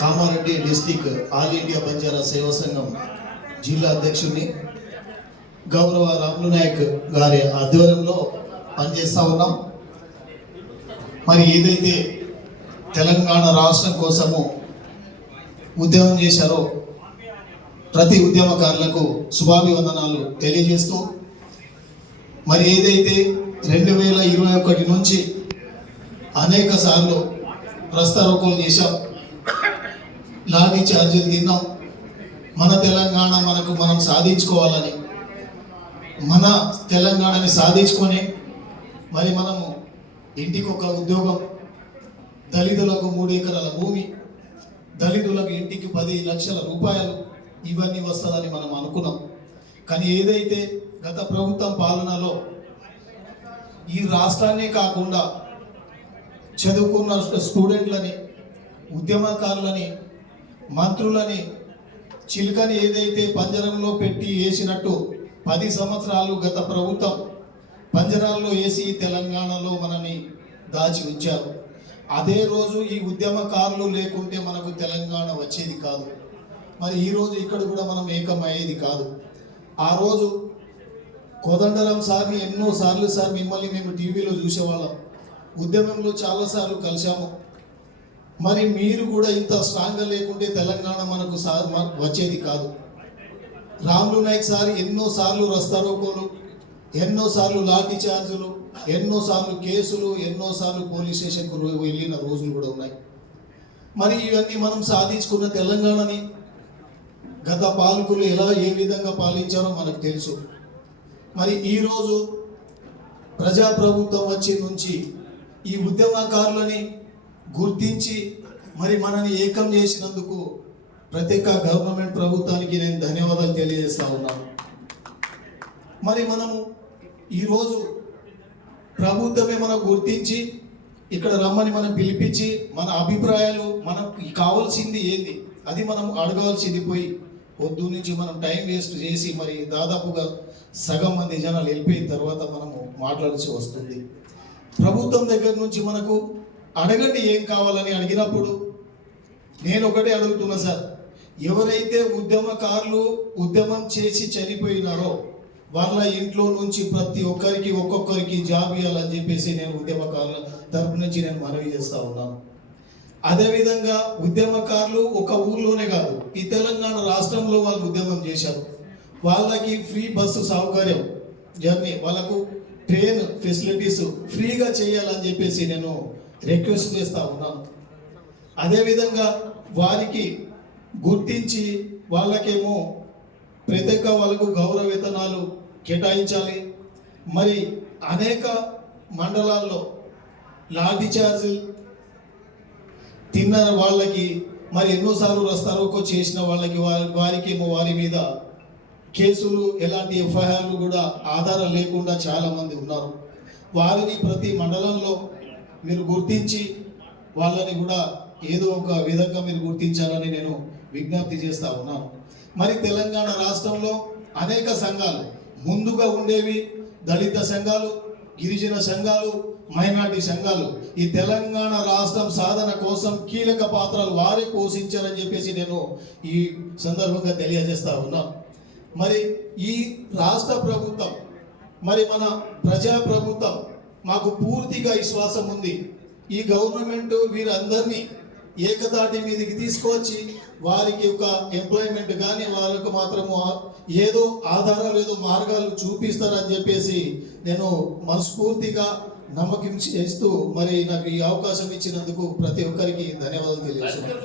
Kamareddy district all India Banjara సేవా సంఘం జిల్లా అధ్యక్షుడిని గౌరవ రాములు నాయక్ గారి ఆధ్వర్యంలో పనిచేస్తూ ఉన్నాం. మరి ఏదైతే తెలంగాణ రాష్ట్రం కోసము ఉద్యమం చేశారో ప్రతి ఉద్యమకారులకు శుభాభివందనాలు తెలియజేస్తూ, మరి ఏదైతే 2021 నుంచి అనేక సార్లు ప్రస్తారోకోలు చేశాం, లాఠీ ఛార్జీలు తిన్నాం. మన తెలంగాణ మనం సాధించుకోవాలని, మన తెలంగాణని సాధించుకొని మరి మనము ఇంటికి ఒక ఉద్యోగం, దళితులకు 3 ఎకరాల భూమి, దళితులకు ఇంటికి 10 లక్షల రూపాయలు, ఇవన్నీ వస్తుందని మనం అనుకున్నాం. కానీ ఏదైతే గత ప్రభుత్వం పాలనలో ఈ రాష్ట్రాన్నే కాకుండా చదువుకున్న స్టూడెంట్లని, ఉద్యమకారులని, మంత్రులని చిలుకని ఏదైతే పంజరంలో పెట్టి వేసినట్టు 10 సంవత్సరాలు గత ప్రభుత్వం పంజరాల్లో వేసి తెలంగాణలో మనని దాచి ఉంచారు. అదే రోజు ఈ ఉద్యమకారులు లేకుంటే మనకు తెలంగాణ వచ్చేది కాదు. మరి ఈరోజు ఇక్కడ కూడా మనం ఏకమయ్యేది కాదు. ఆ రోజు కోదండరాం సార్ని ఎన్నోసార్లు సార్ మిమ్మల్ని మేము టీవీలో చూసేవాళ్ళం, ఉద్యమంలో చాలాసార్లు కలిసాము. మరి మీరు కూడా ఇంత స్ట్రాంగ్గా లేకుంటే తెలంగాణ మనకు వచ్చేది కాదు. రాములు నాయక్ సార్ ఎన్నోసార్లు రస్తారోకోలు, ఎన్నోసార్లు లాఠీ చార్జులు, ఎన్నోసార్లు కేసులు, ఎన్నోసార్లు పోలీస్ స్టేషన్కు వెళ్ళిన రోజులు కూడా ఉన్నాయి. మరి ఇవన్నీ మనం సాధించుకున్న తెలంగాణని గత పాలకులు ఏ విధంగా పాలించారో మనకు తెలుసు. మరి ఈరోజు ప్రజాప్రభుత్వం వచ్చి నుంచి ఈ ఉద్యమకారులని గుర్తించి మరి మనని ఏకం చేసినందుకు ప్రత్యేక గవర్నమెంట్ ప్రభుత్వానికి నేను ధన్యవాదాలు తెలియజేస్తా ఉన్నాను. మరి మనము ఈరోజు ప్రభుత్వమే మనం గుర్తించి ఇక్కడ రమ్మని మనం పిలిపించి మన అభిప్రాయాలు, మనకు కావాల్సింది ఏంది అది మనం అడగాల్సింది పోయి పొద్దు నుంచి మనం టైం వేస్ట్ చేసి మరి దాదాపుగా సగం మంది జనాలు వెళ్ళిపోయిన తర్వాత మనము మాట్లాడాల్సి వస్తుంది. ప్రభుత్వం దగ్గర నుంచి మనకు అడగండి ఏం కావాలని అడిగినప్పుడు నేను ఒకటే అడుగుతున్నా సార్, ఎవరైతే ఉద్యమకారులు ఉద్యమం చేసి చనిపోయినారో వాళ్ళ ఇంట్లో నుంచి ప్రతి ఒక్కొక్కరికి జాబ్ ఇవ్వాలని చెప్పేసి నేను ఉద్యమకారుల తరపు నుంచి నేను మనవి చేస్తూ ఉన్నాను. అదేవిధంగా ఉద్యమకారులు ఒక ఊర్లోనే కాదు, ఈ తెలంగాణ రాష్ట్రంలో వాళ్ళు ఉద్యమం చేశారు. వాళ్ళకి ఫ్రీ బస్సు సౌకర్యం, జర్నీ, వాళ్ళకు ట్రైన్ ఫెసిలిటీస్ ఫ్రీగా చేయాలని చెప్పేసి నేను రిక్వెస్ట్ చేస్తూ ఉన్నాను. అదేవిధంగా వారికి గుర్తించి వాళ్ళకేమో ప్రత్యేక వాళ్ళకు గౌరవ వేతనాలు కేటాయించాలి. మరి అనేక మండలాల్లో లాఠీ ఛార్జీలు తిన్న వాళ్ళకి, మరి ఎన్నోసార్లు రస్తారోకో చేసిన వాళ్ళకి వారికేమో వారి మీద కేసులు, ఎలాంటి ఎఫ్ఐఆర్లు కూడా ఆధారం లేకుండా చాలామంది ఉన్నారు. వారిని ప్రతి మండలంలో మీరు గుర్తించి వాళ్ళని కూడా ఏదో ఒక విధంగా మీరు గుర్తించాలని నేను విజ్ఞప్తి చేస్తూ ఉన్నాను. మరి తెలంగాణ రాష్ట్రంలో అనేక సంఘాలు ముందుగా ఉండేవి, దళిత సంఘాలు, గిరిజన సంఘాలు, మైనార్టీ సంఘాలు ఈ తెలంగాణ రాష్ట్రం సాధన కోసం కీలక పాత్రలు వారే పోషించారని చెప్పేసి నేను ఈ సందర్భంగా తెలియజేస్తా ఉన్నాను. మరి ఈ రాష్ట్ర ప్రభుత్వం, మరి మన ప్రజాప్రభుత్వం మాకు పూర్తిగా విశ్వాసం ఉంది. ఈ గవర్నమెంట్ వీరందరినీ ఏకతాటి మీదకి తీసుకొచ్చి వారికి ఒక ఎంప్లాయ్మెంట్ కానీ వాళ్ళకు మాత్రము ఏదో ఆధారాలు, ఏదో మార్గాలు చూపిస్తారని చెప్పేసి నేను మనస్ఫూర్తిగా నమ్మకం చేస్తూ మరి నాకు ఈ అవకాశం ఇచ్చినందుకు ప్రతి ఒక్కరికి ధన్యవాదాలు తెలియజేస్తున్నాను.